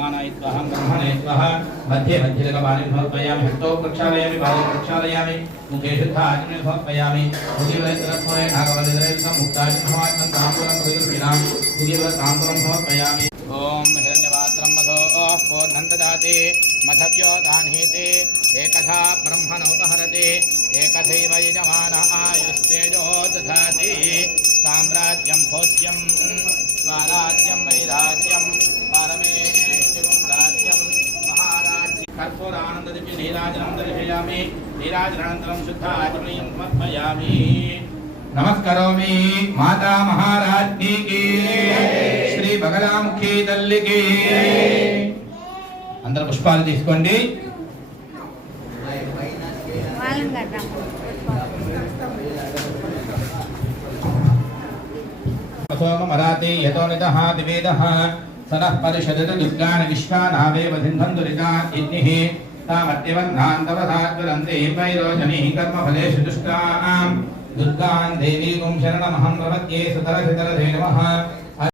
ब्रह्माणायत्वहं ब्रह्मणेत्वः मध्ये मध्यगवानि समर्पयामि हस्तौ प्रक्षालयामि पादौ प्रक्षालयामि मुखे शुद्धाचमने समर्पयामि उदीवरत्रस्मरे नागवलिदरेकं मुक्ताचमहात्मं ताम्बूलं प्रतिगृह्णां उदीवरताम्बूलं समर्पयामि ओम हिरण्यवात्रं मधो पूर्णं ददाति मधव्यो दानीति एकधा ब्रह्मणोपहरति एकथैव यजमान आयुस्तेजो दधाति साम्राज्यं भोज्यं स्वराज्यं वैराज्यं परमेश्वरं राज्यं महाराज्यं कर्पूरानन्ददिव्य नीराजनं दर्शयामि नीराजनानन्तरं शुद्ध आचमनीयं समर्पयामि नमस्करोमि माता महाराज्ञी की श्री बगलामुखी तल्ली की अंदर पुष्पाలు తీసుకోండి सोमराते यतो निदः दिवेदः सनः परिषदत दुर्गान् विश्वानावेव सिन्धन्तुरिकान् इन्निः तामत्यवन्नान्तवधाद्वरन्ते वैरोचनीः कर्मफलेषु दुष्टाम् दुर्गान् देवीं शरणमहं प्रपद्ये सुतरसितरसे नमः